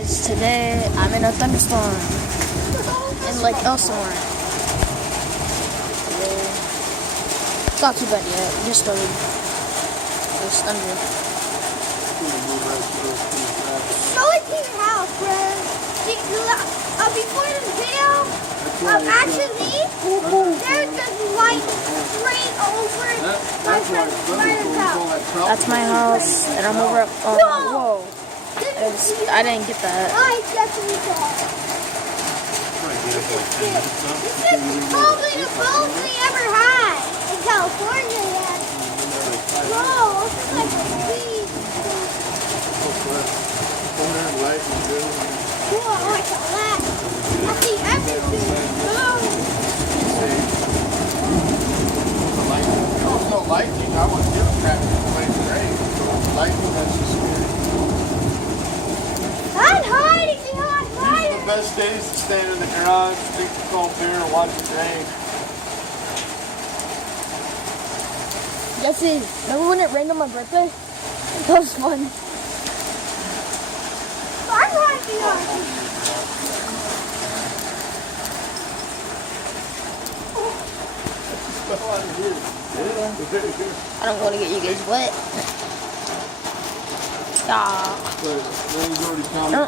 Guys, today I'm in a thunderstorm in Lake Elsinore. It's not too bad yet. We just started. There's thunder. Show it to your house, bro. Before the video, actually, there's just light straight over my friend's house. That's my house, and I'm over up. Whoa. I didn't get that. I definitely saw it. This is probably the most we ever had in California yet. Whoa, this is like a big cool, I like that. I see everything. There was no lightning. I wouldn't give a crap if it played rain. Lightning, that's just scary. I'm hiding behind These fire. are the best days to stand in the garage, drink a cold beer, and watch it rain. Jesse, remember when it rained on my birthday? That was fun. I'm hiding behind. I don't want to get you guys wet. Ah.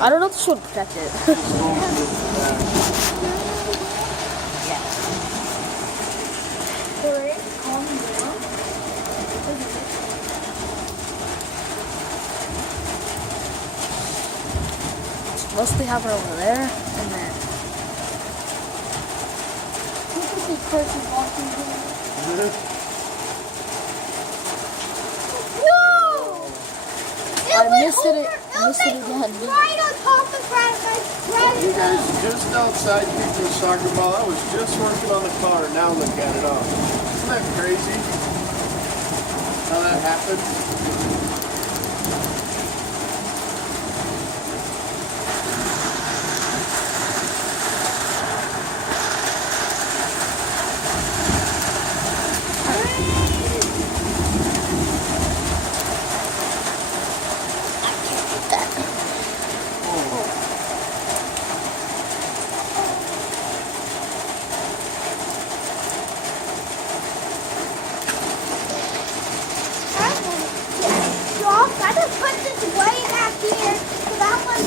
I don't know if this would protect it. It's mostly happening over there and there. I missed it again. Right on top of You guys are just outside kicking a soccer ball. I was just working on the car. Now look at it all. Isn't that crazy? How that happened? I just put this way back here so that one.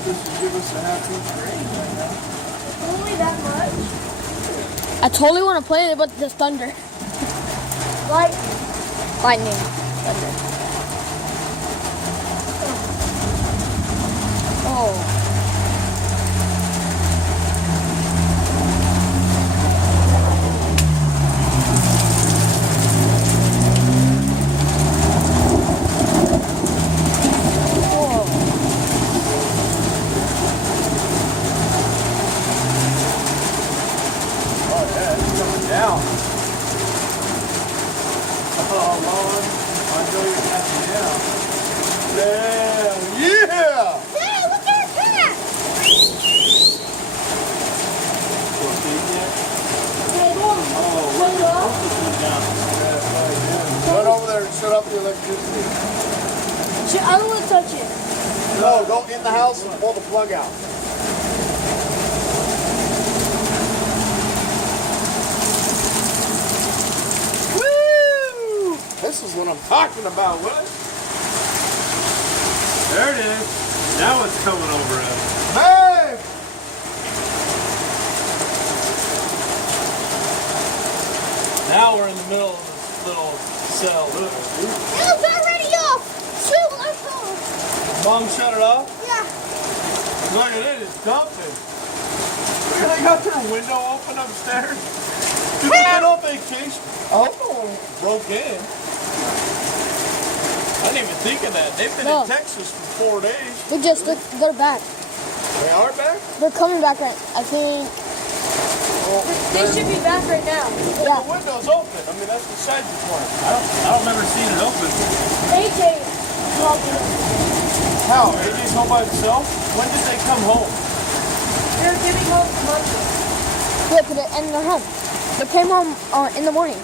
This will give us a half-inch rain right now. Only that much? I totally want to play it, but there's thunder. Lightning. Thunder. Oh. Down. Oh, Lord. I know you're catching down. Damn. Yeah! Hey, look at her cat! Run over there and shut off the electricity. I don't want to touch it. No, go in the house and pull the plug out. This is what I'm talking about, what? There it is. Now it's coming over us. Hey! Now we're in the middle of this little cell. Look. It's already off! Shoot, let's go! Mom shut it off? Yeah. Look at it, it's dumping. They got their window open upstairs. Dude, they've been on vacation. I hope no one broke in. I didn't even think of that. They've been in Texas for 4 days. They're back. They are back? They're coming back right, I think. Well, They should be back right now. the window's open. I mean, that's beside the point. I don't remember seeing it open. AJ. How? AJ's home by himself? When did they come home? They're getting home from Monday. Yeah, and they're home. They came home in the morning.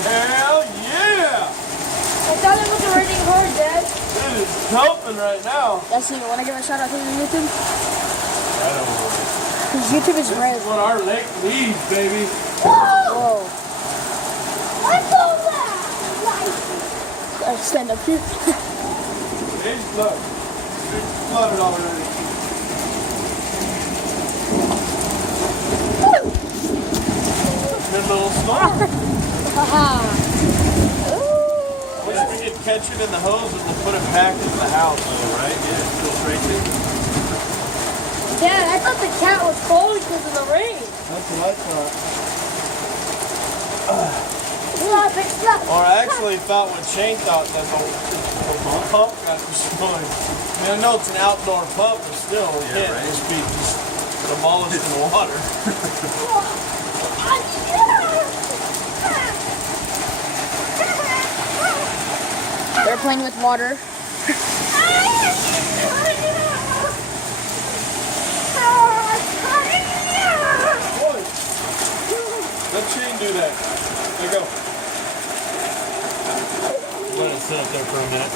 Hell yeah! I thought it was raining hard, Dad. It is dumping right now. Jesse, you want to give a shout out to your YouTube? Right over there. His YouTube is This red. is what our lake needs, baby. Whoa! Whoa. What's all that? Stand up here. It's look. It's flooded already. Good little storm. Haha. Wish we could catch it in the hose and then put it back into the house, though, right? Yeah, still straight in. Dad, I thought the cat was cold because of the rain. That's what I thought. Stop it, stop. Or I actually thought what Shane thought that the pump got destroyed. I mean, I know it's an outdoor pump, but still, it can't just be demolished in the water. They're playing with water. Boy, let Shane do that. There you go. Let it sit up there for a minute.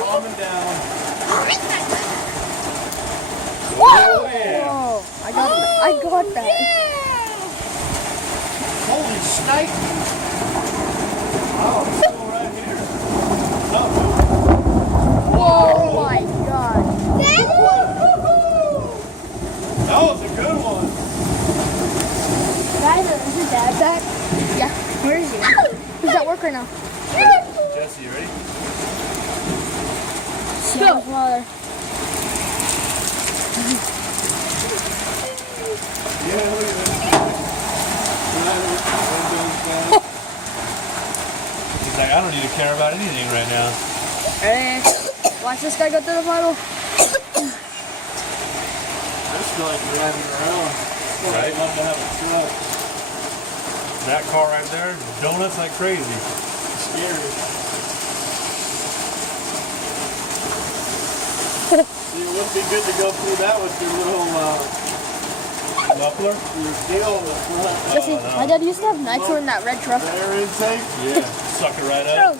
Calming down. Oh, yeah. Whoa. I got that. Holy snipe! Oh, it's still right here. Oh. Whoa, my God. That was a good one. Guys, is your dad back? Yeah. Where is he? He's at work right now. Jesse, you ready? See his father. Yeah, look at that. He's like, I don't need to care about anything right now. Hey, watch this guy go through the puddle. I just feel like driving around. Right. I'd love to have a truck. That car right there, donuts like crazy. It's scary. See, it would be good to go through that with your little Muffler? your deal in the front. Jesse, no. my dad used to have nitro in that red truck. Air intake. Yeah. Suck it right up.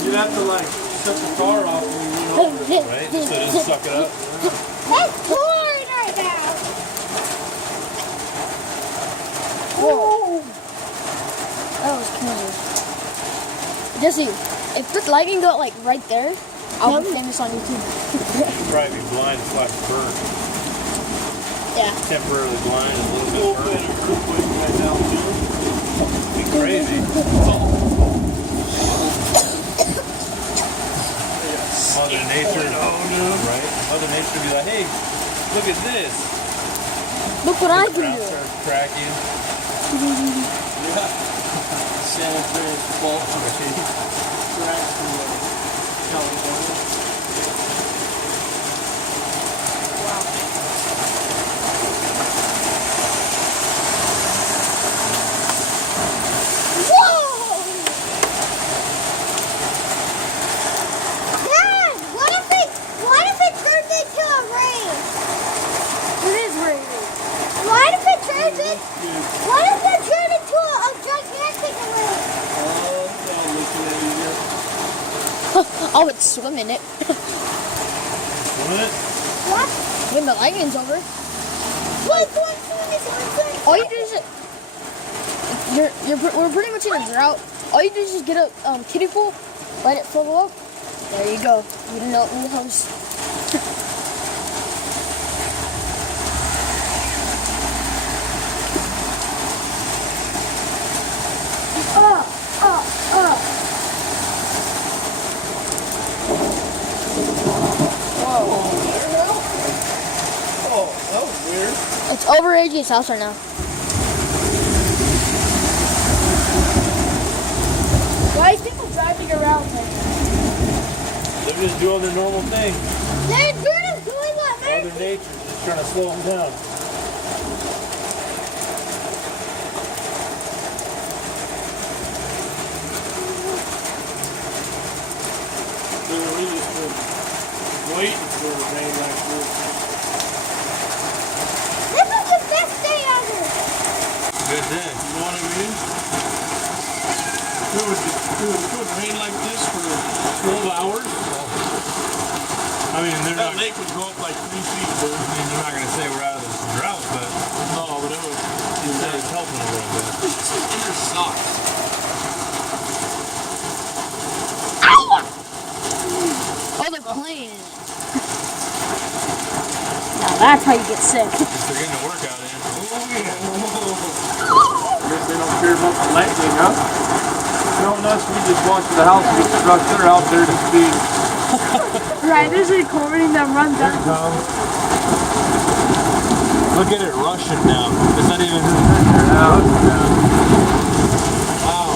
You'd have to like shut the car off when you went over it. Right? So it doesn't suck it up. It's pouring right now. Whoa. That was crazy. Jesse, if this lighting got like right there, I'll be famous on YouTube. You'd probably be blind / burnt. Yeah. Temporarily blind and a little Cool bit bit burnt. of cool bit right now too. Be crazy. Mother Nature, right? Mother Nature would be like, hey, look at this. Look what I can Ground do. starts cracking. Yeah. San Andreas fault cracks from California. Dad, what if it turned into a rain? It is raining. What if it turned into a gigantic rain? Oh, I'm looking at you here. I would swim in it. Wouldn't it? What? When the lightning's over, What? all you do is we're pretty much in a drought. All you do is just get a kiddie pool, let it fill up. There you go. You know in the house. Oh, that was weird. It's over AJ's house right now. Why is people driving around like that? They're just doing their normal thing. They're doing what Mother Nature's just trying to slow them down. We just been waiting for the rain like this. This is the best mean? It would rain like this for 12 hours. I mean, they're That not. lake would go up like 3 feet. I mean, they're not gonna say we're out of this drought, but No, but it would. it's helping a little bit. It's in your socks. Oh, they're playing. Now that's how you get sick. They're getting to work out in. Guess they don't care about the lightning, huh? Knowing us, we just walk to the house and get the truck. They're out there to speed. Right, there's a recording that runs out. Look at it rushing now. It's not even. Wow.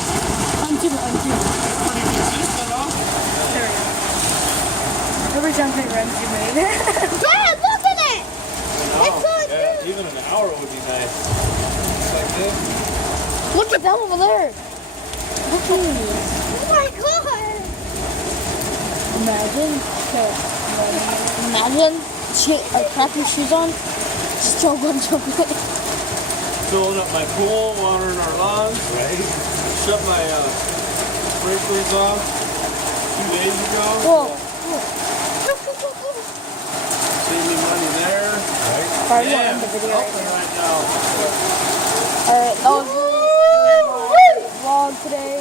Undo. Pretty consistent, huh? There we go. Every time it runs, you move. Dad, look at it! It's so Yeah, even an hour would be nice. Just like this. Look at them over there. Look at me. Oh my god! Imagine. Okay. Imagine crap your shoes on. Just jump on. Filling up my pool, watering our lawns. Right? Shut my sprinklers off 2 days ago. Whoa. Save me money there. Right? Alright, we'll Yeah, end the video right open now. right now. Alright, that was really vlog today.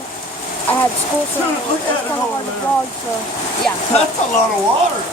I had school, so Look it's at it kind of hard over to there. vlog, so yeah. That's a lot of water.